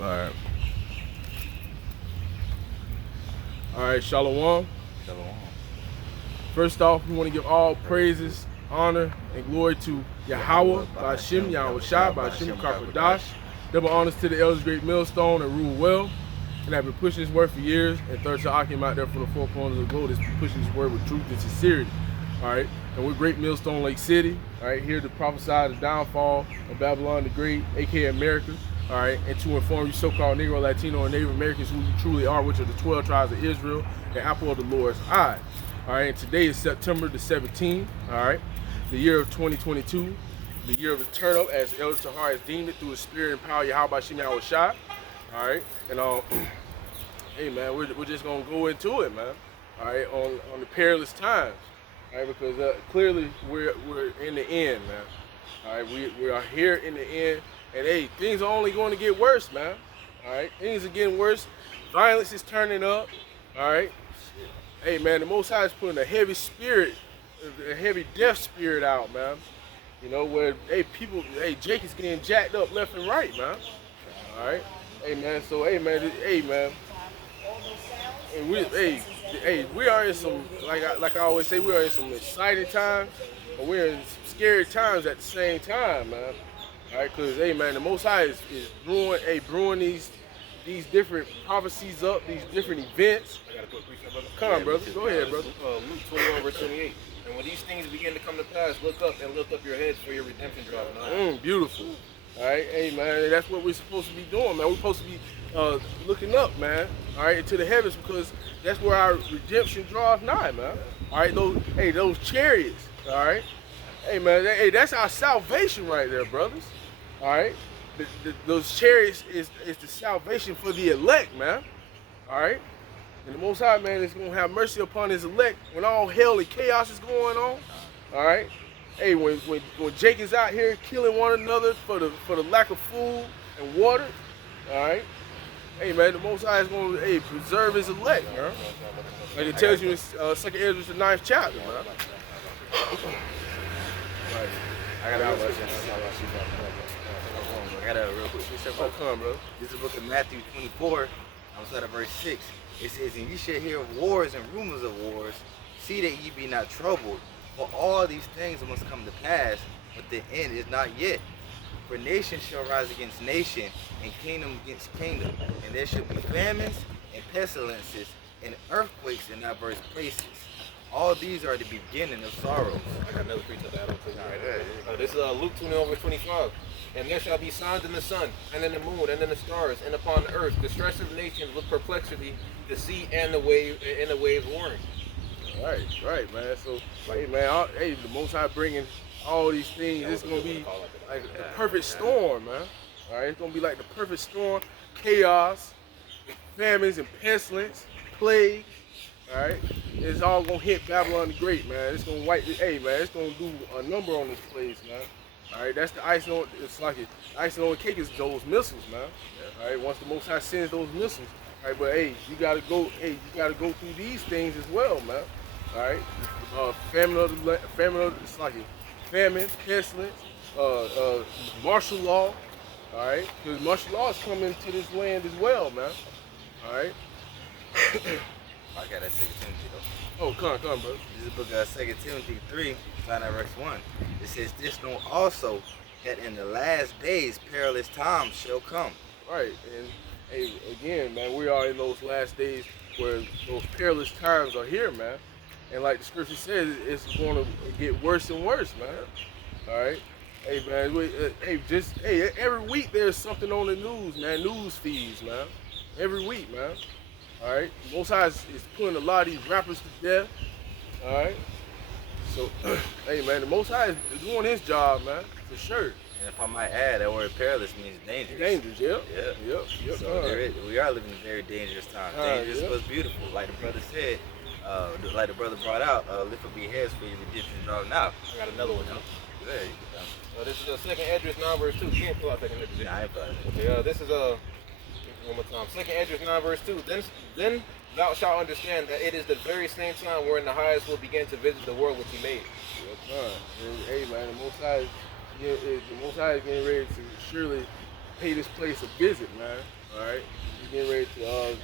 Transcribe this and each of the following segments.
All right. All right, Shalom. Shalom. First off, we want to give all praises, honor, and glory to Yahweh, Ba'ashem, Yahweh Shai, Ba'ashem, Karpadash. Double honors to the elders, great millstone, and rule well. And have been pushing this word for years. And third to Akim out there from the four corners of the globe, that's pushing this word with truth and sincerity. All right. And we're Great Millstone Lake City. All right. Here to prophesy the downfall of Babylon the Great, aka America. All right. And to inform you so-called Negro, Latino, and Native Americans who you truly are, which are the 12 tribes of Israel, the apple of the Lord's eye. All right. And today is September the 17th. All right. The year of 2022. The year of the turn up, as Elder Tahar has deemed it through his spirit and power, Yahweh Ba'ashem Yahweh Shai. All right. And hey man, we're just gonna go into it, man. All right, on the perilous times, all right, because clearly we're in the end, man. All right, we are here in the end, and hey, things are only going to get worse, man. All right, things are getting worse. Violence is turning up. All right, hey man, the Most High is putting a heavy spirit, a heavy death spirit out, man. You know where Jake is getting jacked up left and right, man. All right, hey man, so hey man. And we are in some, like I always say, we are in some exciting times, but we're in some scary times at the same time, man. All right, because hey man, the Most High is brewing these different prophecies up, these different events. I got a quick precept, brother. Come on, brother. Go ahead, brother. Luke 21, verse 28. And when these things begin to come to pass, look up and lift up your heads for your redemption draweth. Beautiful. All right, hey man, that's what we're supposed to be doing, man. We're supposed to be looking up, man. All right, into the heavens, because that's where our redemption draws nigh, man. All right, those chariots. All right, hey man, that's our salvation right there, brothers. All right, those chariots is the salvation for the elect, man. All right, and the Most High, man, is gonna have mercy upon His elect when all hell and chaos is going on. All right. Hey, when Jake is out here killing one another for the lack of food and water, all right. Hey man, the Most High is going to preserve His elect, man. Like it tells you in 2nd Ezra, the 9th chapter, man. I got a real quick precept. Oh, come on, bro. This is the book of Matthew 24. I'm starting at verse 6. It says, "And ye shall hear of wars and rumors of wars. See that ye be not troubled. For all these things must come to pass, but the end is not yet. For nation shall rise against nation, and kingdom against kingdom, and there shall be famines and pestilences and earthquakes in diverse places. All these are the beginning of sorrows." I got another precept to add on to you. This is Luke 21, verse 25. "And there shall be signs in the sun, and in the moon, and in the stars, and upon the earth, distress of nations with perplexity, the sea and the waves warring." Right, man. So, hey, man, the Most High bringing all these things. It's gonna be like the perfect storm, man. All right, it's gonna be like the perfect storm, chaos, famines and pestilence, plague. All right, it's all gonna hit Babylon the Great, man. It's gonna wipe. Man, it's gonna do a number on this place, man. All right, that's the icing on. It's like icing on the cake is those missiles, man. All right, once the Most High sends those missiles. All right, but hey, you gotta go. Hey, you gotta go through these things as well, man. All right, famine, pestilence, martial law. All right, because martial law is coming to this land as well, man. All right. I got that 2 Timothy though. Oh, come on, bro. This is the book of 2 Timothy 3, starting at verse 1. It says, "This know also that in the last days perilous times shall come." Right, and hey, again, man, we are in those last days where those perilous times are here, man. And like the scripture says, it's going to get worse and worse, man. All right. Hey, man. Every week there's something on the news, man. News feeds, man. Every week, man. All right. Most High is putting a lot of these rappers to death. All right. So, hey, man, the Most High is doing His job, man, for sure. And if I might add, that word perilous means dangerous. Dangerous, yep. So we are living in very dangerous times. Dangerous but beautiful. Like the brother said, like the brother brought out, lift up your heads for your redemption draw now. I got another one now. This is 2nd Ezra 9, verse 2. You ain't pull out 2nd Ezra. Nah, I ain't pull out. Okay, this is one more time. 2nd Ezra 9, verse 2. Then thou shalt understand that it is the very same time wherein the highest will begin to visit the world which He made. Hey, man, the Most High is getting ready to surely pay this place a visit, man. All right, we're getting ready to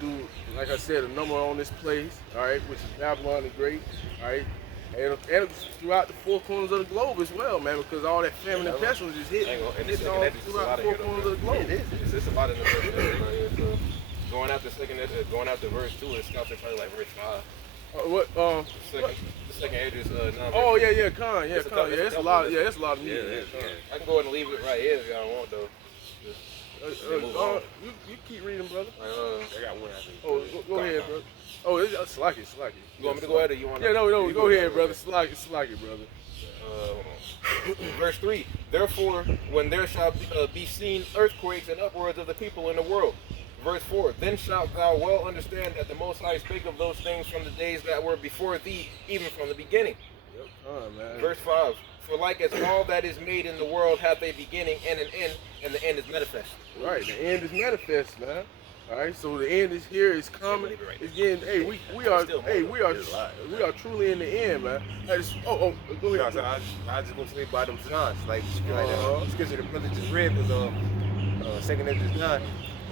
do, like I said, a number on this place, all right, which is Babylon the Great, all right, and throughout the four corners of the globe as well, man, because all that famine and pestilence is hitting all throughout the four corners of the globe. It is. It's a lot in the verse right here. So going after verse 2, it stops at probably like verse 5. The second edge is oh yeah, Con, yeah, it's a lot, it's a lot of music. Yeah. I can go ahead and leave it right here if y'all want though. You keep reading, brother. I got one. Go ahead, brother. Oh, it's slack it. You want me to go ahead or you want? Yeah, no, go ahead, brother. Slack it, brother. Verse 3. Therefore, when there shall be seen earthquakes and upwards of the people in the world. Verse 4. Then shalt thou well understand that the Most High spake of those things from the days that were before thee, even from the beginning. Yep, man. Verse 5. For like as all that is made in the world hath a beginning and an end, and the end is manifest. Right, the end is manifest, man. All right, so the end is here, it's coming. It's getting. Hey, we are truly in the end, man. Go ahead. So I just gonna say about them signs, like the scripture the brother just read was second Ezra 9, where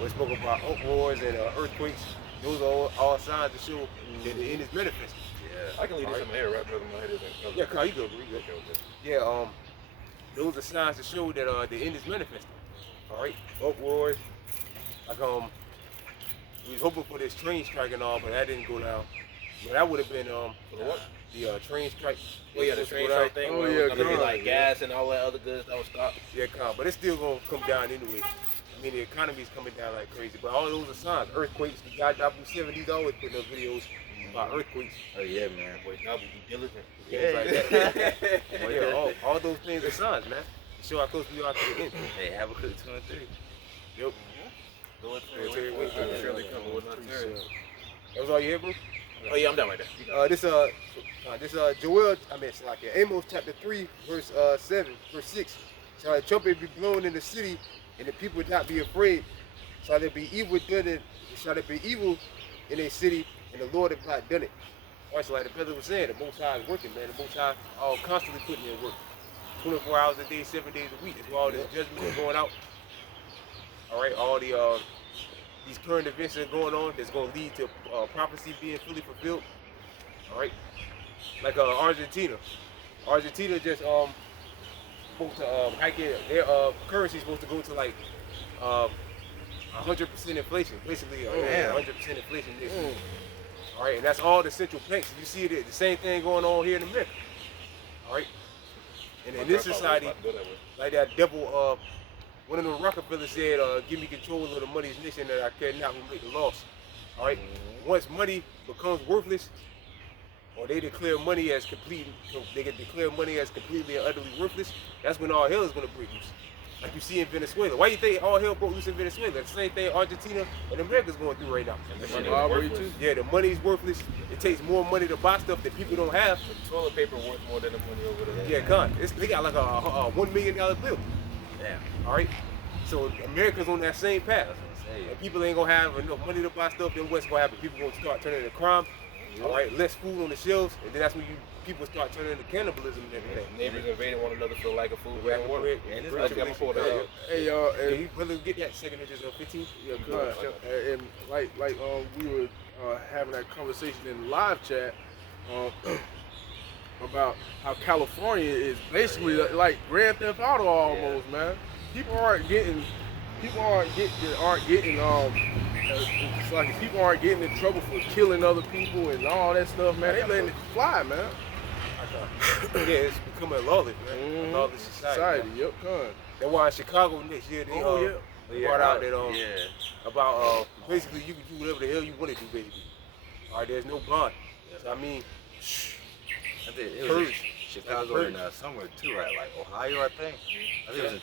it spoke about uproars and earthquakes. Those are all signs to show that the end is manifested. Yeah, I can leave this in my head, right, brother? My head isn't. Yeah, Kyle, you go. Yeah, those are signs to show that the end is manifested. All right, uproars. Like we was hoping for this train strike and all, but that didn't go down. But that would have been what? The train strike. Oh yeah, the train strike thing. Oh yeah, gonna be like gas and all that other goods that was stopped. Yeah, but it's still gonna come down anyway. I mean, the economy's coming down like crazy, but all those are signs. Earthquakes. The guy W7, he's always putting up videos about earthquakes. Oh yeah, man. Boy, God will be diligent. Things like that. Well, yeah, all those things are signs, man. To show how close we are to the end. Hey, Habakkuk 2 and 3. Yep. Go into surely come with my turn. That was all you hear, bro? Oh yeah, I'm done right there. This Amos chapter 3, verse 6. Shall a trumpet be blown in the city, and the people not be afraid? Shall there be evil in a city, and the Lord have not done it? All right, so like the brother was saying, the Most High is working, man. The Most High all constantly putting in work. 24 hours a day, 7 days a week. That's why all this judgment is going out. All right, all these current events that are going on that's going to lead to prophecy being fully fulfilled. All right, like Argentina. Argentina just supposed to hike it. Their currency is supposed to go to like 100% inflation, basically 100% inflation this year. All right, and that's all the central banks. You see the same thing going on here in America. All right, and in this society, like that devil, one of the Rockefellers said, "Give me control of the money's nation that I cannot make the loss." All right, once money becomes worthless, or they declare money as completely and utterly worthless, that's when all hell is going to break loose. Like you see in Venezuela. Why do you think all hell broke loose in Venezuela? The same thing Argentina and America's going through right now. Yeah, the money's worthless. It takes more money to buy stuff that people don't have. The toilet paper worth more than the money over there. Yeah, they got like a $1 million bill. Damn. All right, so America's on that same path. And people ain't gonna have enough money to buy stuff. Then what's gonna happen? People gonna start turning to crime. All right, less food on the shelves, and then that's when people start turning into cannibalism and everything. Neighbors invading one another for lack of food. Yeah, and water. and I think I'm gonna pull that out. Hey y'all, Can you really get that second inches of 15? Yeah, good. And like we were having that conversation in the live chat about how California is basically like Grand Theft Auto almost, man. People aren't getting it's like people aren't getting in trouble for killing other people and all that stuff, man. They letting it fly, man. Yeah, it's becoming lawless, man. Lawless society. Yep, con. That's why in Chicago next year they brought out that about basically you can do whatever the hell you want to do, baby. All right, there's no bond. So I mean, I think it was in Chicago and somewhere too, right? Like Ohio, I think. I think it was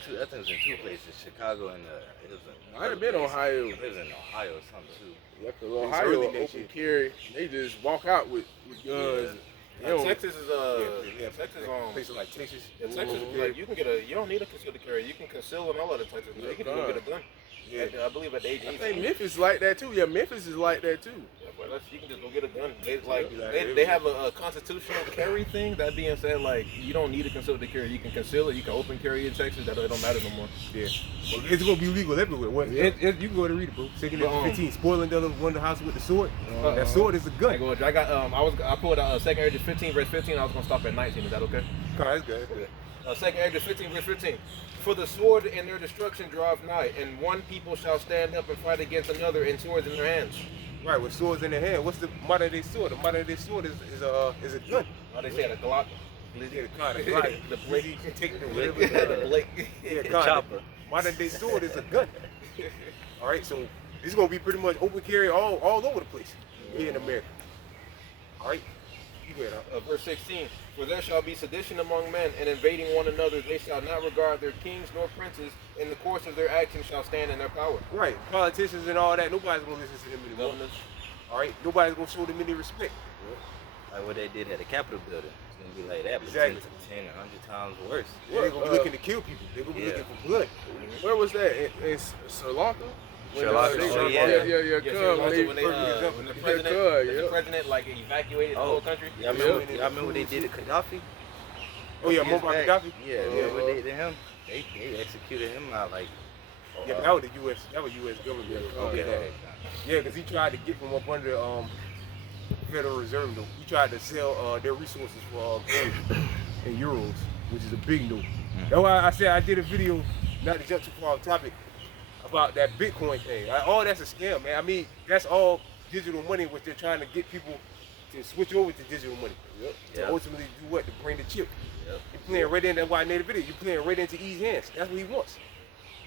in two places, Chicago and it was in. Might have been Ohio. It was in Ohio or something too. Yeah, because Ohio open carry, they just walk out with guns. Texas is Texas places like Texas. Texas, like you can get you don't need a concealed carry. You can conceal in all of the Texas. You can go get a gun. Yeah. I believe at the age of I 18. think Memphis is like that too. Yeah, Memphis is like that too. Yeah, but you can just go get a gun. Yeah, They have a constitutional carry thing. That being said, like you don't need to conceal the carry. You can conceal it. You can open carry in Texas. That it don't matter no more. Yeah. Well, it's gonna be legal everywhere. Well, you can go to read it, bro. Second Ezra 15, spoiling the one the house with the sword. That sword is a gun. I pulled out Second Ezra 15 verse 15. I was gonna stop at 19. Is that okay? That's good. That's good. Second Ezra 15 verse 15. For the sword and their destruction draweth nigh, and one people shall stand up and fight against another, and swords in their hands. Right, with swords in their hand. What's the modern day sword? The modern day sword is a gun. How they say it, a Glock. Yeah, the blade. Take the The blade. Yeah, chopper. Modern day sword is a gun. All right, so this is gonna be pretty much open carry all over the place here in America. All right, you hear that? Verse 16. For there shall be sedition among men, and invading one another. They shall not regard their kings nor princes. In the course of their actions shall stand in their power. Right, politicians and all that. Nobody's gonna listen to them anymore. Governors. All right, nobody's gonna show them any respect. Like what they did at the Capitol building. It's gonna be like that, but Exactly. 10, 100 times worse. They're gonna be looking to kill people. They're gonna be looking for blood. Where was that? In Sri Lanka? Sri Lanka, Yeah, yeah. When the president like evacuated the whole country. Y'all remember what they did to Gaddafi? Oh yeah, Years Muammar back? Gaddafi. Yeah, remember what they did to him? They executed him out like. Yeah, but that was the U.S. That was U.S. government. Okay. Yeah, because he tried to get from up under Federal Reserve note. He tried to sell their resources for gold in euros, which is a big no. That's why I said I did a video, not to jump too far off topic, about that Bitcoin thing. All that's a scam, man. I mean, that's all digital money, which they're trying to get people to switch over to digital money. To ultimately do what? To bring the chip. You're playing right in, that's why I made a video. You're playing right into E's hands. That's what he wants.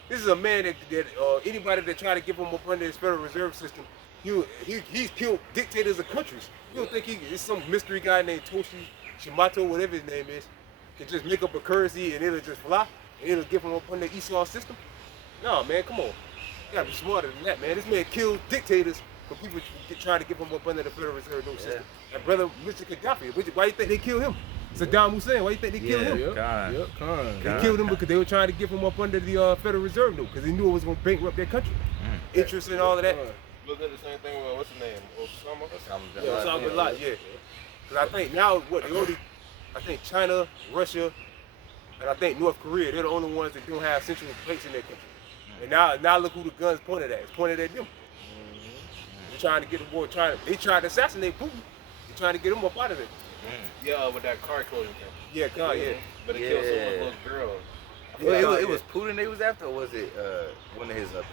This is a man that anybody that try to give him up under his Federal Reserve System, he's killed dictators of countries. You don't think it's some mystery guy named Toshi Shimato, whatever his name is, can just make up a currency and it'll just fly and it'll give him up under Esau system? No, man, come on. You gotta be smarter than that, man. This man killed dictators for people trying to give him up under the Federal Reserve note system. And brother, Mr. Gaddafi, why you think they killed him? Saddam Hussein, why you think they killed him? They killed him because they were trying to give him up under the Federal Reserve note because they knew it was going to bankrupt their country. Interest and all of that. Look at the same thing with, what's his name? Osama? Osama bin Laden, yeah. Because I think now, I think China, Russia, and I think North Korea, they're the only ones that don't have central plates in their country. And now look who the gun's pointed at. It's pointed at them. They're trying to get the war, they tried to assassinate Putin. They're trying to get him up out of there. Yeah, with that car closing thing. Yeah, car, yeah. But it killed some little girl. It was Putin they was after, or was it one of his men?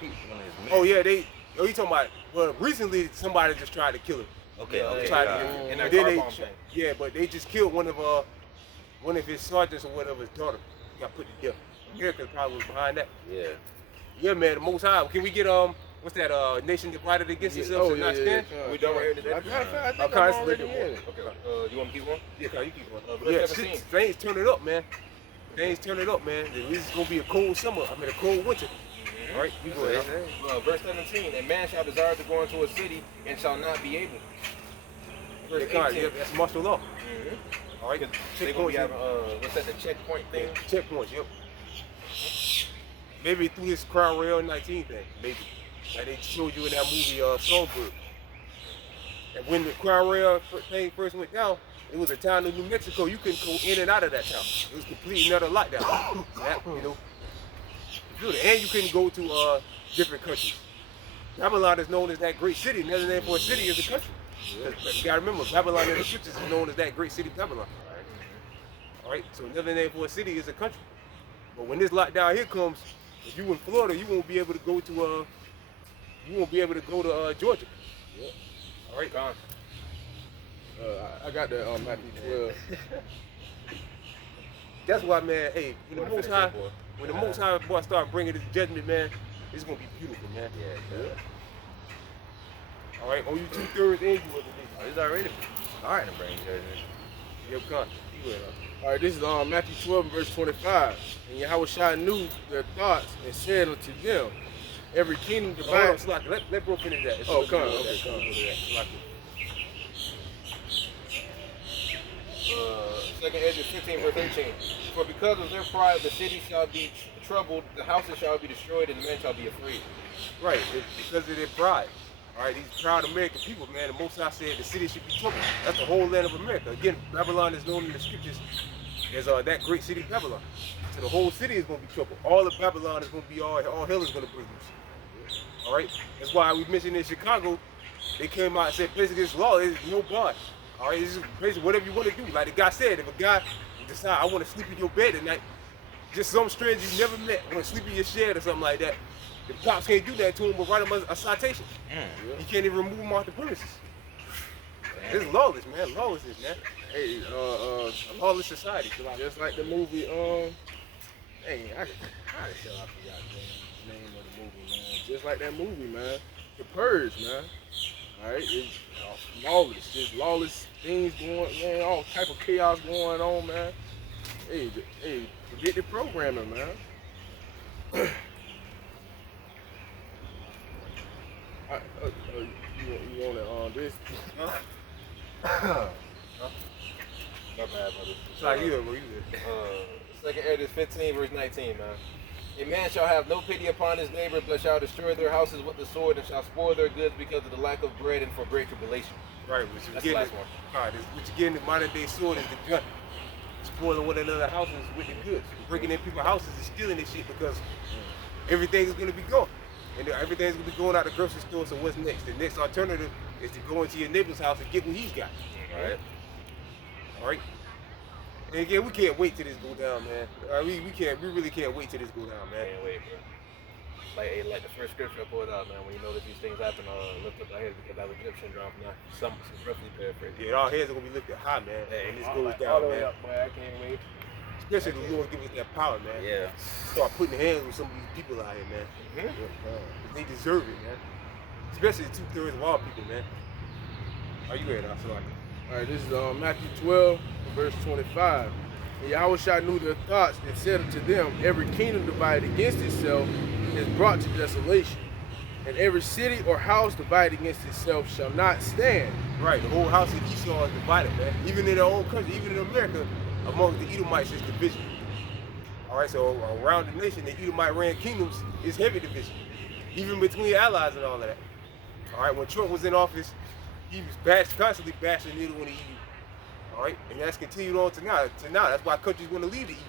Oh yeah, you talking about? Well, recently somebody just tried to kill him. Okay. In that car bomb thing. Yeah, but they just killed one of his sergeants or whatever, his daughter. He got put to death. America probably was behind that. Yeah. Yeah, man, the Most High. Can we get what's that? Nation divided against itself shall not stand. We done right here today. I think I'm already in it. Okay. You want me to keep going? Yeah, you keep going. Verse Yeah, 17. things turn it up, man. Things turn it up, man. This is gonna be a cold summer. I mean, a cold winter. All right, you go ahead. Verse 17. A man shall desire to go into a city and shall not be able. Verse 18. Yeah, that's martial law. All right, They gonna be having what's that? The checkpoint thing. Checkpoints, yep. Maybe through this Crown Rail 19 thing, maybe. Like they showed you in that movie, Songbird. And when the Crown Rail thing first went down, it was a town in New Mexico. You couldn't go in and out of that town. It was completely another lockdown. And you couldn't go to different countries. Babylon is known as that great city. Another name for a city is a country. You gotta remember, Babylon in the scriptures is known as that great city, Babylon. All right, so another name for a city is a country. But when this lockdown here comes, if you in Florida, you won't be able to go to Georgia. Yeah. All right, Gone. I got the Matthew 12. That's why, man. Hey, when the Most High boy start bringing his judgment, man, it's gonna be beautiful, man. Yeah. All right, on you 2/3 and you was It's already starting to bring judgment. Yep, come. All right, this is Matthew 12, verse 25. And Yahushua knew their thoughts and said unto them, every kingdom divided. Let bro finish that. Oh, come on. Okay, come on. Second Ezra 15 verse 18. For because of their pride the city shall be troubled, the houses shall be destroyed, and the men shall be afraid. Right, because of their pride. All right, these proud American people, man, the Most High said the city should be troubled. That's the whole land of America. Again, Babylon is known in the scriptures as that great city Babylon. So the whole city is going to be troubled. All of Babylon is going to be all hell is going to break loose. All right, that's why we mentioned in Chicago, they came out and said basically this law is no God. All right, it's just basically whatever you want to do. Like the guy said, if a guy decide I want to sleep in your bed at night, just some stranger you never met want to sleep in your shed or something like that. The cops can't do that to him, but write him a citation. He can't even remove him off the premises. It's lawless, man. Lawlessness, man. Hey, A lawless society. just like the movie, hey, how the hell I forgot the name of the movie, man? Just like that movie, man. The Purge, man. Alright, it's lawless, just lawless things going, man, all type of chaos going on, man. Hey, predictive programming, man. You want this? My bad, brother. It's like you there. 2nd Edges 15, verse 19, man. A man shall have no pity upon his neighbor, but shall destroy their houses with the sword, and shall spoil their goods because of the lack of bread and for great tribulation. Right, That's the last one. All right, what you get in the modern day sword is the gun. Spoiling one another houses with the goods. Breaking in people's houses and stealing this shit because everything is going to be gone. And everything's going to be going out the grocery store, so what's next? The next alternative is to go into your neighbor's house and get what he's got. All right? All right? And again, we can't wait till this go down, man. We really can't wait till this go down, man. Can't wait, bro. Like the first scripture I pulled out, man, when you know that these things happen, lift up our heads because that Egyptian drop, now some roughly paraphrase. Yeah, our heads are going to be lifted high, man. Hey, when this goes all down, the way man. up, boy, I can't wait. Especially the Lord give us that power, man. Yeah. Start putting hands on some of these people out here, man. They deserve it, man. Especially 2/3 of all people, man. Are you ready? Alright, this is Matthew 12, verse 25. And Yahushua knew their thoughts and said unto them, every kingdom divided against itself is brought to desolation, and every city or house divided against itself shall not stand. Right, the whole house of Esau is divided, man. Even in their own country, even in America, among the Edomites is division. All right, so around the nation, the Edomite ran kingdoms is heavy division, even between allies and all of that. All right, when Trump was in office, he was constantly bashing Israel and the EU. All right, and that's continued on to now. That's why countries want to leave the EU,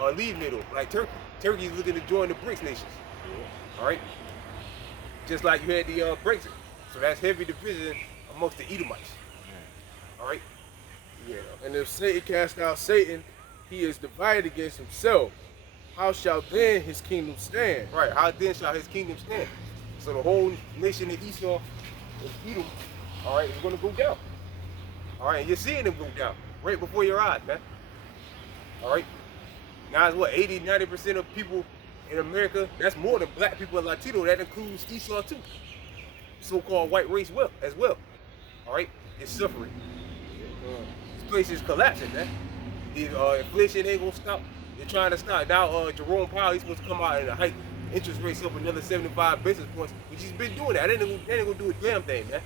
or leave NATO, like Turkey. Turkey is looking to join the BRICS nations. All right, just like you had the Brexit. So that's heavy division amongst the Edomites. All right. Yeah. And if Satan cast out Satan, he is divided against himself. How shall then his kingdom stand? Right. How then shall his kingdom stand? So the whole nation of Esau, Edom, all right, is going to go down. All right, and you're seeing them go down right before your eyes, man. All right. Now it's what, 80, 90% of people in America, that's more than black people and Latino, that includes Esau too. So-called white race as well. All right, it's suffering. This place is collapsing, man. The inflation ain't gonna stop. They're trying to stop. Now Jerome Powell, he's supposed to come out and hike interest rates up another 75 basis points, which he's been doing that. They ain't gonna do a damn thing, man.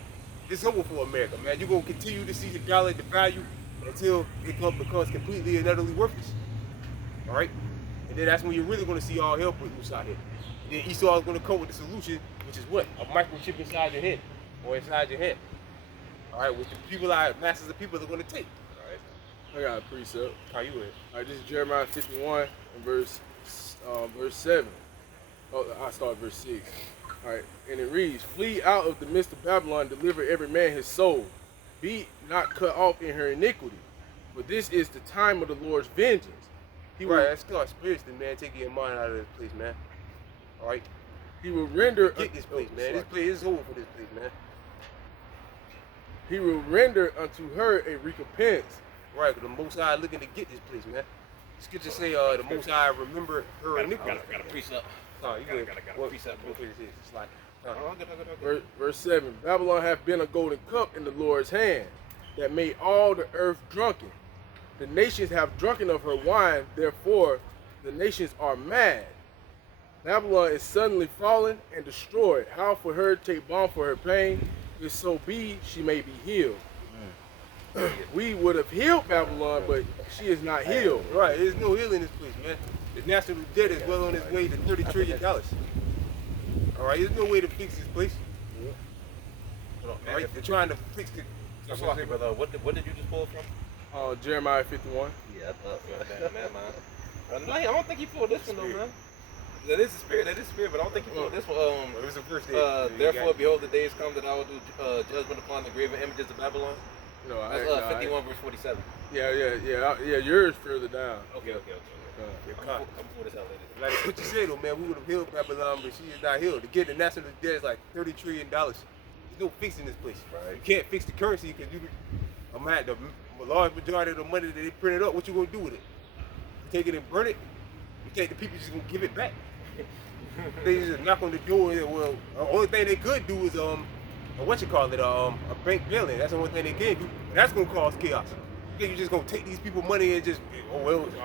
It's over for America, man. You're gonna continue to see the dollar devalue until it becomes completely and utterly worthless. All right? And then that's when you're really gonna see all hell break loose out here. And then Esau is gonna come with the solution, which is what? A microchip inside your head or inside your head. All right, which the people masses of people are gonna take. All right? I got a precept. How you with? All right, this is Jeremiah 51 and verse 7. Oh, I start verse 6. All right, and it reads, flee out of the midst of Babylon, deliver every man his soul. Be not cut off in her iniquity, for this is the time of the Lord's vengeance. That's start spiritually, man, taking your mind out of this place, man. All right? He will render... Get this place, man. This place is over for this place, man. He will render unto her a recompense. Right, because the Most High looking to get this place, man. Scripture say the Most High remember her iniquity. Got a precept. No, you good. Got a precept. It's like, Verse 7, Babylon hath been a golden cup in the Lord's hand, that made all the earth drunken. The nations have drunken of her wine, therefore the nations are mad. Babylon is suddenly fallen and destroyed. How for her take balm for her pain? If so be she may be healed. We would have healed Babylon, but she is not healed. Right, there's no healing in this place, man. The national debt is well on its way to $30 trillion. All right, there's no way to fix this place. All right, they're trying to fix the. Brother, what did you just pull from? Jeremiah 51. Yeah, I thought so. Man. I don't think he pulled this one though, man. That is the spirit, but I don't think he pulled this one. It was the first day. Therefore, behold, the days come that I will do judgment upon the graven images of Babylon. No, That's 51 verse 47. Yeah. Yours further down. Okay. I'm for this out later. Like what you said though, man, we would have healed Babylon, but she is not healed. To get the national debt is like $30 trillion. There's no fixing this place. Right. You can't fix the currency because the large majority of the money that they printed up, what you gonna do with it? You take it and burn it? You think the people just gonna give it back? They just knock on the door. Well, the only thing they could do is a bank bailing. That's the only thing they can do. And that's gonna cause chaos. You think you're just gonna take these people money and just,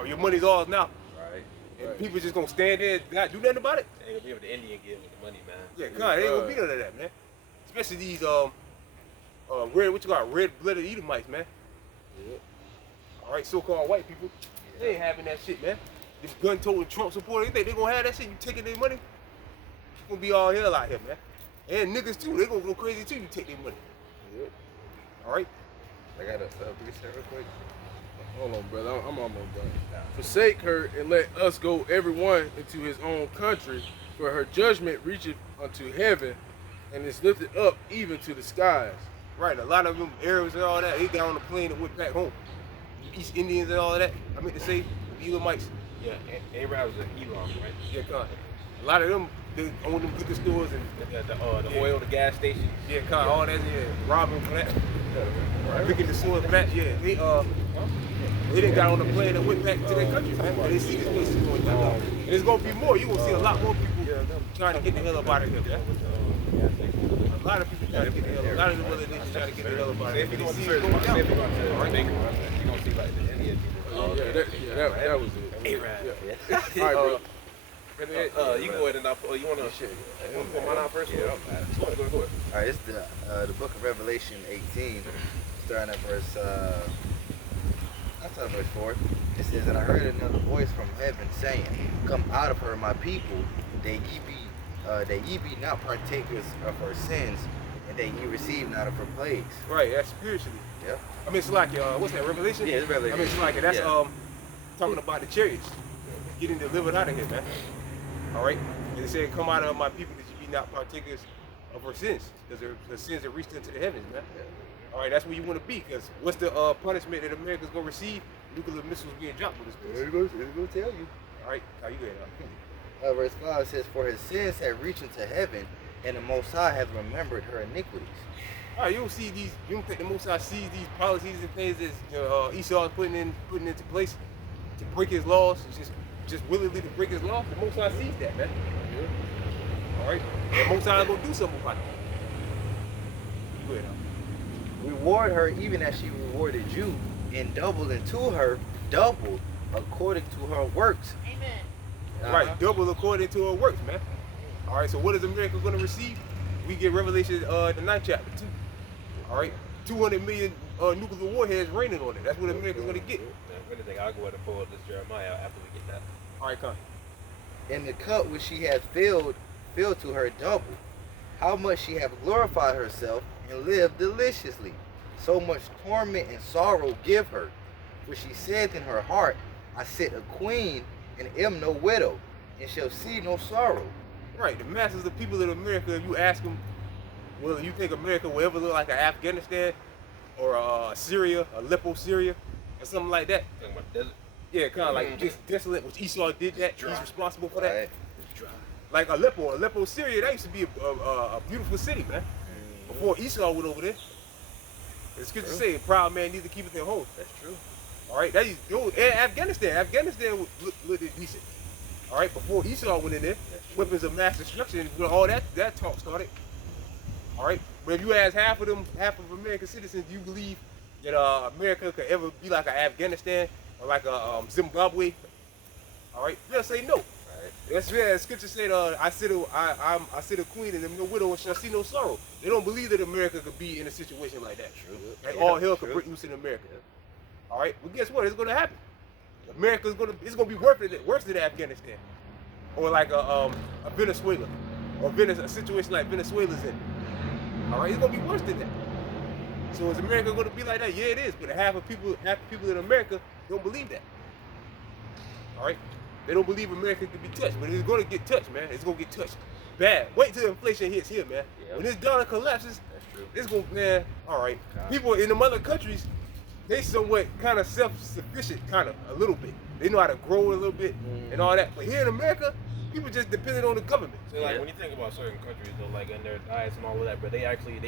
your money's ours now. Right. And people just gonna stand there and not do nothing about it? They ain't gonna be able to Indian give with the money, man. Yeah, God, they ain't gonna be none of that, man. Especially these red-blooded Edomites, man. Yep. All right, so-called white people, they ain't having that shit, man. This gun-toting Trump supporters, you think they gonna have that shit? You taking their money? It's gonna be all hell out here, man. And niggas too, they gonna go crazy too. You take their money. Yep. All right. I got a reset real quick. Hold on, brother. I'm almost done. Forsake her and let us go every one into his own country, for her judgment reacheth unto heaven, and is lifted up even to the skies. Right. A lot of them Arabs and all that, they got on the plane and went back home. East Indians and all of that. I meant to say, the Edomites. Yeah, Arabs are Elam, right? Yeah, God. A lot of them, they own them liquor stores and The oil, the gas stations. yeah, God, all that, robbing for that. Picking the stores back, they didn't got on the plane and went back to their country, man. They see this place is going down. And there's gonna be more. You're gonna see a lot more people trying to get the hell up out of here, man. A lot of people trying to get the hell up. A lot of the other nations trying to get the hell up out of here. They see it going down. You're gonna see like the Indian people. That was it. Arab. All right, bro. You can go ahead and you wanna pull mine out first? Yeah. Go ahead. All right, it's the book of Revelation 18, starting at verse 4. It says, "And I heard another voice from heaven saying, Come out of her, my people, that ye be not partakers of her sins, and that ye receive not of her plagues." Right, that's spiritually. Yeah. I mean, it's like, what's that, Revelation? Yeah, it's Revelation. I mean, it's like, that's Yeah. talking about the chariots getting delivered out of here, man. All right? And it said, "Come out of my people that ye be not partakers of her sins," because the sins that reached into the heavens, man. Yeah. All right, that's where you want to be, because what's the punishment that America's going to receive? Nuclear missiles being dropped with this place. It's going to tell you. All right, how you get Verse 5 says, "For his sins have reached into heaven, and the Most High hath remembered her iniquities." All right, you don't think the Most High sees these policies and things that Esau is putting into place to break his laws, just willingly to break his law? The Most High sees that, man. Yeah. All right, the Most High is gonna do something about it. You go ahead, Reward her even as she rewarded you, and double unto her double according to her works. Amen. Right, double according to her works, man. All right, so what is America gonna receive? We get Revelation the 9th chapter 2. All right, 200 million nuclear warheads raining on it. That's what America's gonna get. If anything, I'll go ahead and pull this Jeremiah out after we get that. All right, come. And the cup which she hath filled to her double. How much she hath glorified herself and lived deliciously. So much torment and sorrow give her. For she saith in her heart, I sit a queen and am no widow, and shall see no sorrow. Right, the masses of people in America, if you ask them, well, you think America will ever look like an Afghanistan or Syria, Aleppo, Syria, or something like that? Talking about the desert. Yeah, kind of like just desolate, which Esau did that. He's responsible for that. Right. Like Aleppo, Syria, that used to be a beautiful city, man. Before Esau went over there. It's good to say, proud man needs to keep it their home. That's true. All right, and Afghanistan looked decent. All right, before Esau went in there, weapons of mass destruction, all that talk started. All right, but if you ask half of American citizens, do you believe that America could ever be like an Afghanistan or like a Zimbabwe? All right, they'll say no. Right. That's where Scripture said, I sit a queen and am no widow and shall see no sorrow. They don't believe that America could be in a situation like that. True. Like Yeah, all hell could true. break loose in America. All right, well guess what? It's going to happen. America's it's gonna be worse than Afghanistan, or like a Venezuela, or a situation like Venezuela's in. All right, it's gonna be worse than that. So is America gonna be like that? Yeah, it is. But half the people in America don't believe that. All right, they don't believe America can be touched, but it's gonna get touched, man. It's gonna get touched bad. Wait till inflation hits here, man. Yeah. When this dollar collapses, That's true. it's gonna, man. All right, people in the other countries, they somewhat kind of self-sufficient, kind of a little bit. They know how to grow a little bit and all that. But here in America, people just dependent on the government. So like when you think about certain countries though, like in their diets and all of that, but they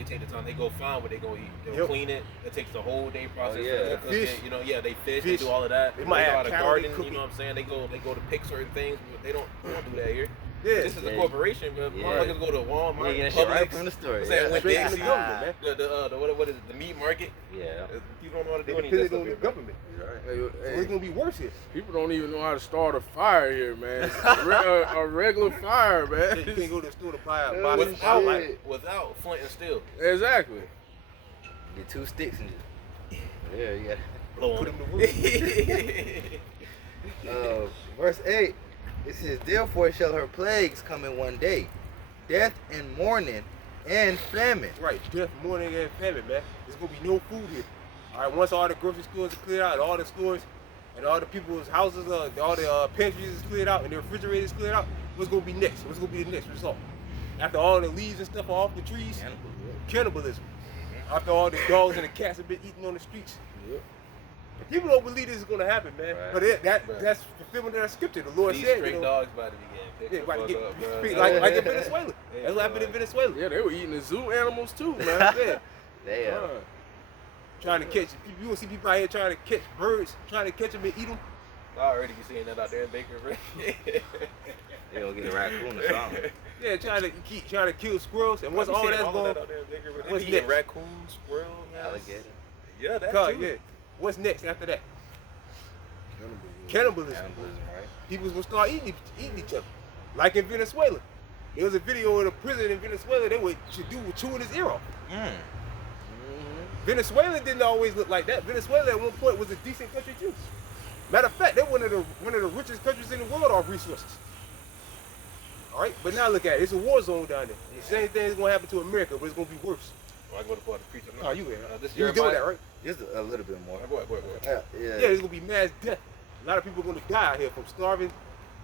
take the time, they go find what they gonna eat. They'll clean it. It takes the whole day process. yeah. To cook Fish. it. You know, they fish, they do all of that. They might know have how to cattle, garden. they cook You know it. what I'm saying? They go to pick certain things, but they don't do that here. Yeah. This is a corporation, but motherfuckers go to Walmart, Yeah, shit right Publix, from the store. saying when Straight they from the see government, man. what is it, the meat market? Yeah. You don't know how to They do any of that dependent stuff on the here, man. government. So it's gonna be worse here. People don't even know how to start a fire here, man. A regular fire, man. You can't go to the store to buy a Yeah, bottle of without- Sprite. Without flint and steel. Exactly. Get 2 sticks and just, yeah, you got Blow Put on them it. to work. verse 8, it says, therefore shall her plagues come in one day, death and mourning and famine. Right, death, mourning, and famine, man. There's gonna be no food here. All right, once all the grocery stores are cleared out, all the stores and all the people's houses, all the pantries is cleared out, and the refrigerators cleared out, what's gonna be next? What's gonna be the next result? After all the leaves and stuff are off the trees, cannibalism. After all the dogs and the cats have been eating on the streets. Yep. People don't believe this is gonna happen, man. Right. But that's fulfillment of that scripture. The Lord These said, stray you know, dogs about to be getting yeah, picked about to the fuck get up, bro. like in Venezuela. That's what happened in Venezuela. Yeah, they were eating the zoo animals too, man. Yeah. Damn. Uh, Trying to catch, you will see people out here trying to catch birds, trying to catch them and eat them. I already be seeing that out there in Baker, bro. They gonna get a raccoon or something. Yeah, trying to kill squirrels. And once all that's going, out there in Baker, bro. They what's be eating next? raccoon, squirrel, man. Alligator. Yeah, that God, too. yeah. What's next after that? Cannibalism. Cannibalism, right? People's gonna start eating each other, like in Venezuela. There was a video of a prison in Venezuela. They would chewing his ear off. Venezuela didn't always look like that. Venezuela at one point was a decent country too. Matter of fact, they're one of the richest countries in the world off resources. All right, but now look at it. It's a war zone down there. The same thing is gonna happen to America, but it's gonna be worse. I go to the preacher. Oh, you in? This You doing that, right? Just a little bit more. Go ahead. Yeah. Yeah, there's gonna be mass death. A lot of people are gonna die out here from starving,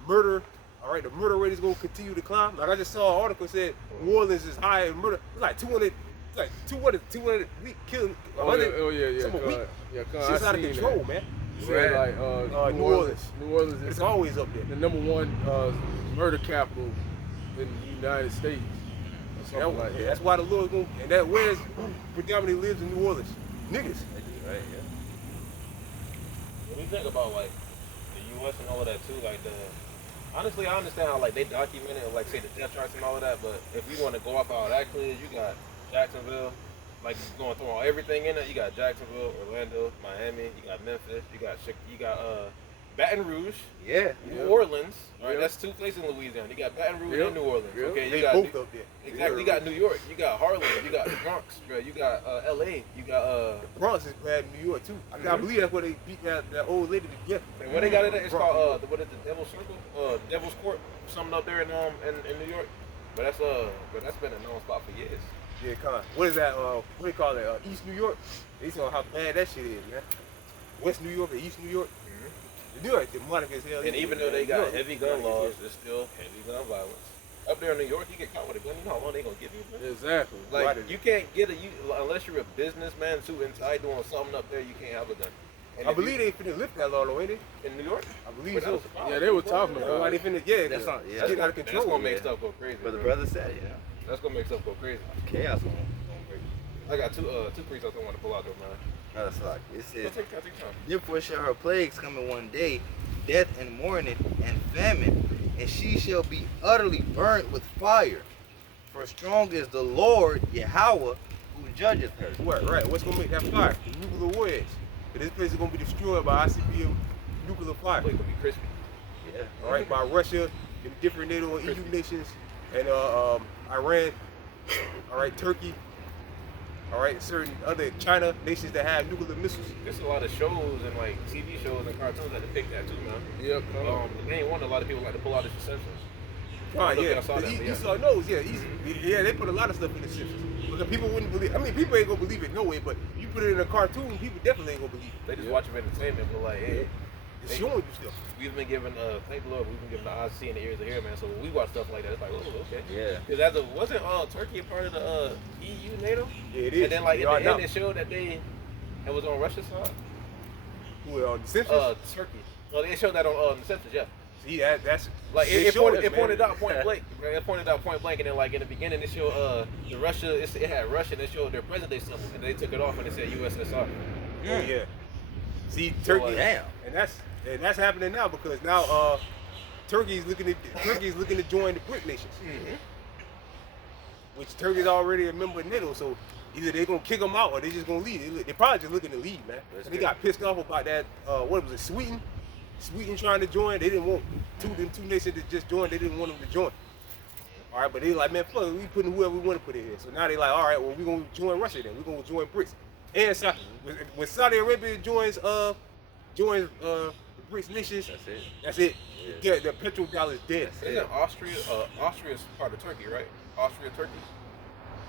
murder. All right, the murder rate is gonna continue to climb. Like I just saw an article said New Orleans is high in murder. It's like 200 week killing. oh, 100 yeah. some a week. Yeah, Shit's out of control, man. Said like New Orleans. New Orleans It's is always up there. the number one murder capital in the United States. Or something like that. That's why the Lord's gonna, and that where's who predominantly lives in New Orleans? Niggas. Right, yeah. When you think about like the U.S. and all of that too, like honestly, I understand how like they document it, like say the death charts and all of that. But if we want to go off how it actually is, you got Jacksonville, like going through everything in it. You got Jacksonville, Orlando, Miami. You got Memphis. You got Baton Rouge. Yeah. New Orleans. Right, Yeah. that's 2 places in Louisiana. You got Baton Rouge Yeah. and New Orleans. Yeah. Okay, They you got both up there. exactly. You got New York. You got Harlem. You got the Bronx, bro. You got L.A. You got Bronx is bad in New York too. I believe that's where they beat that old lady to death. and what they got it at? It's called what is the Devil's Circle? Devil's Court, something up there in New York. But that's been a known spot for years. Yeah, con. What is that? What do they call it? East New York. They saw how bad that shit is, man. West New York and East New York. New York, demonic as hell. And even though they got New York, heavy gun demonic as laws, there's still heavy gun violence. Up there in New York, you get caught with a gun, you know how long they gonna give you? Bro? Exactly. Like Right. you can't get unless you're a businessman suit and tie doing something up there. You can't have a gun. And I if believe they finna lift that law though, ain't they? in New York. I believe But that so. was a problem. Yeah, they were talking That's about why they it. finna, yeah, That's not- yeah. it's getting out of That's control. gonna make yeah. stuff go crazy. But the bro. brother said, yeah. That's gonna make stuff go crazy. Chaos going. I got two precepts I want to pull out though, man. No, that's like it Go says, take time. therefore shall her plagues come in one day, death and mourning and famine, and she shall be utterly burnt with fire. For strong is the Lord Yahweh who judgeth her. Right. What's gonna make that fire? The nuclear warheads. And this place is gonna be destroyed by ICBM nuclear fire. It's gonna be crispy. Yeah. All right, by Russia and different NATO and EU nations and Iran. All right, Turkey. All right, certain other China nations that have nuclear missiles. There's a lot of shows and like TV shows and cartoons that depict that too, man. Yep. The main one, a lot of people like to pull out is The Simpsons. Oh yeah, I saw that, you saw those, yeah, yeah. They put a lot of stuff in the Simpsons. Because people wouldn't believe. I mean, people ain't gonna believe it no way, but you put it in a cartoon, people definitely ain't gonna believe it. They just watch it for entertainment, but like, hey, It's showing you stuff. we've been given, thank the Lord, we've been given the eyes to see and the ears to hear, man. So when we watch stuff like that, it's like, oh, okay. Yeah. Because wasn't Turkey a part of the EU, NATO? Yeah, it is. And then like They at are the now. end, it showed that it was on Russia's side. Well, the Simpsons. Turkey. Well, they showed that on The Simpsons, yeah. See, that's Like they it showed pointed, us, it pointed man. out point blank. It pointed out point blank, and then like in the beginning, it showed the Russia. It had Russia, and it showed their present day symbol, and they took it off and it said USSR. Oh yeah. See, Turkey, Damn. and that's happening now because now Turkey's looking to join the BRIC nations, which Turkey's already a member of NATO. So either they're gonna kick them out or they just gonna leave. They're probably just looking to leave, man. That's They good. got pissed off about that. What was it, Sweden? Sweden trying to join. They didn't want two nations to just join. They didn't want them to join. All right, but they like, man, fuck it, we putting whoever we want to put in here. So now they like, all right, well, we're gonna join Russia then. We're gonna join BRICS. And when Saudi Arabia joins the BRICS nations, that's it. Yeah, the petrodollar is dead. Isn't Austria's part of Turkey, right? Austria, Turkey,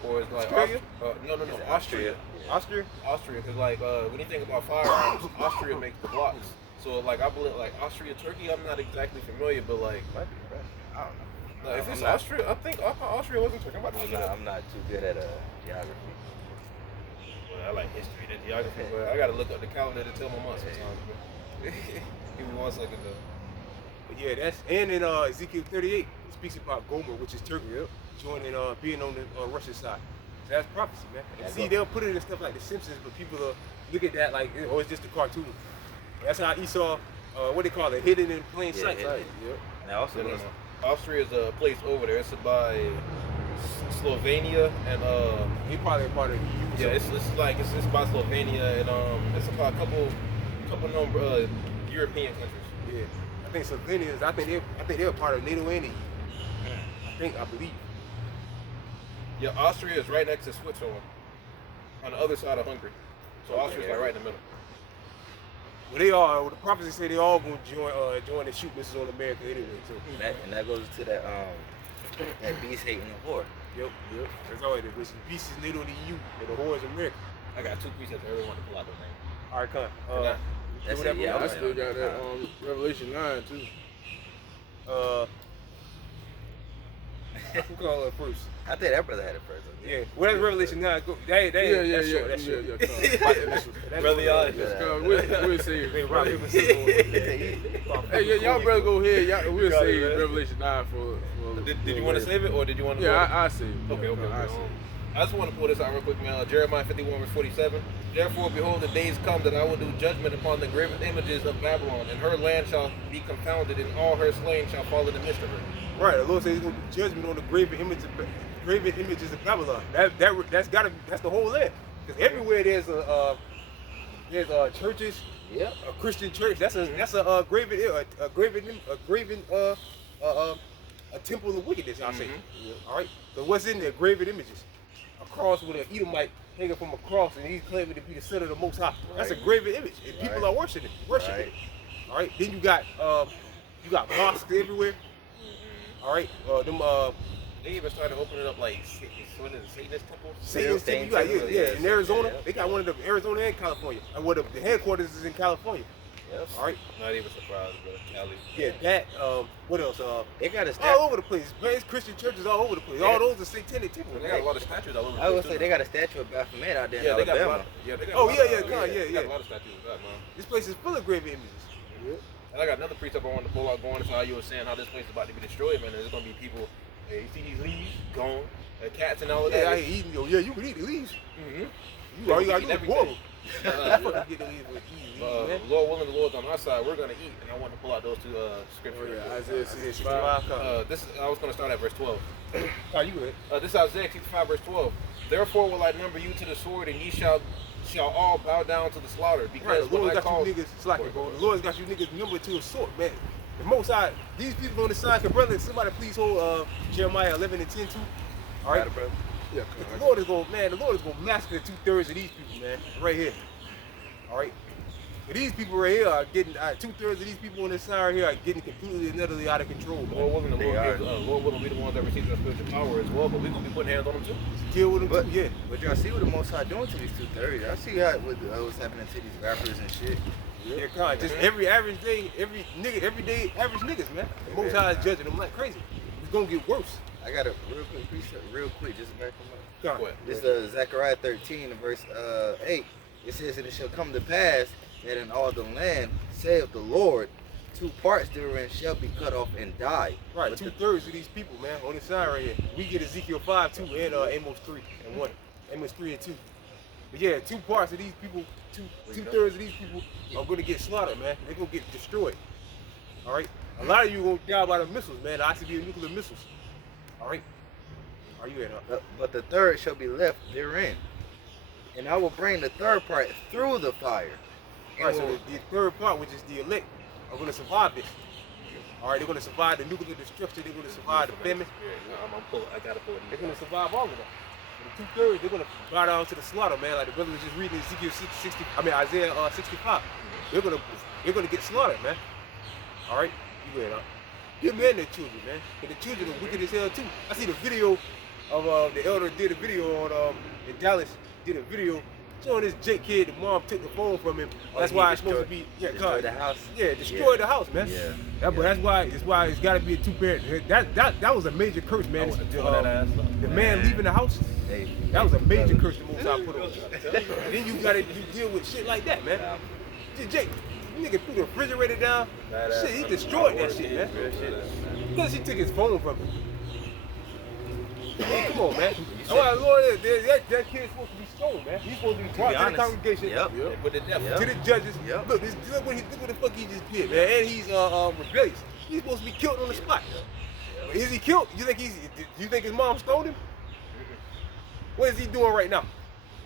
or is like Australia? no, Austria. Austria? Austria, because like when you think about firearms, Austria makes the blocks. So like I believe like Austria, Turkey, I'm not exactly familiar, but like Might be, right? I don't know. if it's I'm not- Austria, I thought Austria wasn't Turkey. I'm about to look it up. I'm not too good at geography. Well, I like history and geography, but I gotta look up the calendar to tell my month sometimes. Bro. Give me 1 second though. But yeah, that's and in Ezekiel 38, it speaks about Gomer, which is Turkey, joining being on the Russian side. So that's prophecy, man. And see, they'll put it in stuff like The Simpsons, but people look at that like, oh, it's just a cartoon. That's how Esau, what they call it, hidden in plain sight. hidden. Yep. And I also No. Austria is a place over there. It's by Slovenia and He probably a part of the yeah, it's by Slovenia and it's about a couple known European countries. Yeah. I think Slovenians, I think they're a part of NATO and the EU. I believe. Yeah, Austria is right next to Switzerland, on the other side of Hungary. So Austria's like right in the middle. Well, they are. Well, the prophecy say they all gonna join and shoot missiles on America anyway. So. and that goes to that beast hating the whore. Yep. That's all it is. Which beast is NATO and the EU, and the whore is America. I got 2 precepts I really want to pull out their name. All right, come. That's doing it, yeah. that, I still got that Revelation 9 too. Who call it first? I think that brother had it first. Yeah. Well, that's Revelation 9. Go. That's short. Brother, y'all. We'll save They it. rock paper scissors. Hey, y'all better go ahead. We'll save Revelation 9 for Did you want to save it or did you want to? Yeah, I save it. Okay. I save it. I just want to pull this out real quick, man. Jeremiah 51 verse 47. Therefore, behold, the days come that I will do judgment upon the graven images of Babylon, and her land shall be confounded, and all her slain shall fall in the midst of her. Right. The Lord says He's gonna do judgment on the graven images of Babylon. That's the whole land. Because everywhere there's churches. Yep. A Christian church. That's a graven a temple of wickedness. I'll say. All right. So what's in there? Graven images. A cross with an Edomite hanging from a cross, and he's claiming to be the son of the Most High. That's a graven image, and people are worshiping it. All right. Then you got mosques everywhere. All right. They even started opening up like what is it, Satanist temples? Satan's temple. You got, in Arizona. They got one of them, Arizona and California. And where the headquarters is in California. Yes. All right. Not even surprised, bro. Cali. Yeah, that. What else? They got a All statue. over the place. There's Christian churches all over the place. All those are satanic temples. They got a lot of statues all over. I would say they got a statue of Baphomet out there in they got a Alabama. lot. Yeah, they got. Oh, a lot yeah, of- yeah, God, They yeah. got a lot of statues of that, man. This place is full of graven images. And I got another precept I wanted to pull out going into how you were saying how this place is about to be destroyed, man. There's gonna be people. Hey, you see these leaves gone, cats and all of that. Yeah, I ain't eating. Yeah, you can eat the leaves. Mm-hmm. You all you gotta do is Everything. boil them. Fucking get the leaves with easy, man. Lord willing, the Lord's on our side. We're gonna eat, and I want to pull out those two scriptures. Isaiah Isaiah 65. 65. This is, I was gonna start at verse 12. Oh, you good? This is Isaiah 65 verse 12. Therefore will I number you to the sword, and ye shall all bow down to the slaughter. Right, Because the when Lord's I got called, you niggas slacking, bro. The Lord's got you niggas numbered to a sword, man. The Most High, these people on the side, can brother, somebody please hold Jeremiah 11 and 10 too. All right, Got it, bro. Yeah, The Lord is gonna massacre 2/3 of these people, man, right here. All right. And these people right here are getting 2/3 of these people on this side right here are getting completely and utterly out of control, man. Lord willing, Lord willing, we the ones that receive that spiritual power as well, but we gonna be putting hands on them too. Deal with them too, yeah. But y'all see what the Most High doing to these 2/3. I see how what's happening to these rappers and shit. Yeah, God, just every average day, every day, average niggas, man. The Most High is judging them like crazy. It's gonna get worse. I got a real quick, just to back them up. God. What? This is Zechariah 13, verse 8. It says, and it shall come to pass that in all the land, saith the Lord, 2 parts therein shall be cut off and die. Right, But 2/3 of these people, man, on this side right here. We get Ezekiel 5, 2, and Amos 3 and 1. Amos 3 and 2. But yeah, 2 parts of these people, 2/3 of these people are gonna get slaughtered, man. They're gonna get destroyed. Alright? A lot of you gonna die by the missiles, man. The ICBM nuclear missiles. Alright? Are you in? But the third shall be left therein. And I will bring the third part through the fire. Alright, so the third part, which is the elect, are gonna survive this. Alright, they're gonna survive the nuclear destruction, they're gonna survive the famine. I gotta pull it. They're gonna survive all of that. And the 2/3, they're gonna bow down to the slaughter, man. Like the brother was just reading Ezekiel 60, Isaiah 65. They're gonna get slaughtered, man. All right, you go ahead, huh? Them and their children, man. And the children are wicked as hell too. I see the video of the elder did a video on in Dallas, did a video showing this Jake kid. The mom took the phone from him. That's why it's supposed to be destroy the house. Yeah, destroy the house, man. Yeah. But that's why it's got to be a 2-parent. That was a major curse, man. The man leaving the house. Hey, That was a major curse the Most High put on. And then you deal with shit like that, man. Jake, nigga threw the refrigerator down. Shit, he destroyed that shit, man. Plus he took his phone from him. Come on, man. Lord, that kid's supposed to be stoned, man. He's supposed to be brought to the congregation. Yep. Put the devil. To the judges. Yep. Look what the fuck he just did, man. And he's rebellious. He's supposed to be killed on the spot. But is he killed? You think his mom stoned him? What is he doing right now?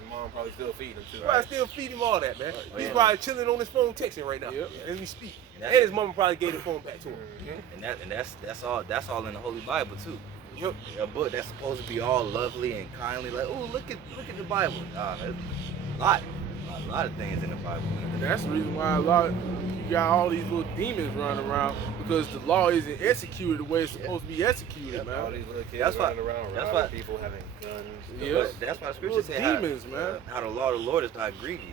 Your mom probably still feeding him too. Probably still feeding him all that, man. He's probably chilling on his phone texting right now as we speak. And his mama probably gave the phone back to him. And that's all in the Holy Bible too. Yep. A book that's supposed to be all lovely and kindly, like, oh, look at the Bible. There's a lot of things in the Bible. And that's the reason why you got all these little demons running around, because the law isn't executed the way it's supposed to be executed, man. All these little kids That's running why- around, that's robbing why- people, having guns. Yeah. But that's why the scripture Little says demons, man. how the law of the Lord is not grievous.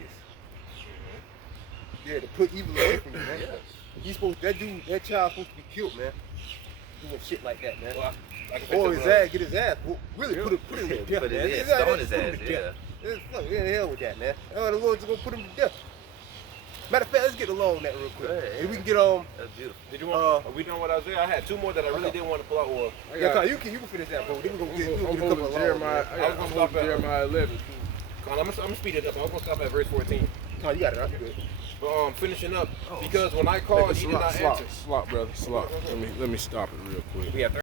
Yeah, to put evil away from you, man. That child's supposed to be killed, man. Doing shit like that, man. Well, I can Or fix his it, ass, get his ass whooped. Really put him to death, Put man. his ass, stone his Put him ass, to death. Fuck, yeah, the hell with that, man. The Lord's gonna put him to death. Matter of fact, let's get along on that real quick. Yeah. And we can get That's beautiful. Did you want? Are we done with Isaiah? I had 2 more that I really didn't want to pull out. Or you can finish that, bro. Then we're gonna get I'm a couple holding of Jeremiah. Jeremiah. I'm holding Jeremiah 11. I'm gonna speed it up. I'm gonna stop at verse 14. No, you got it. You good. But finishing up, because when I called, he did not answer. Slop, brother, slop. Let me stop it real quick. We have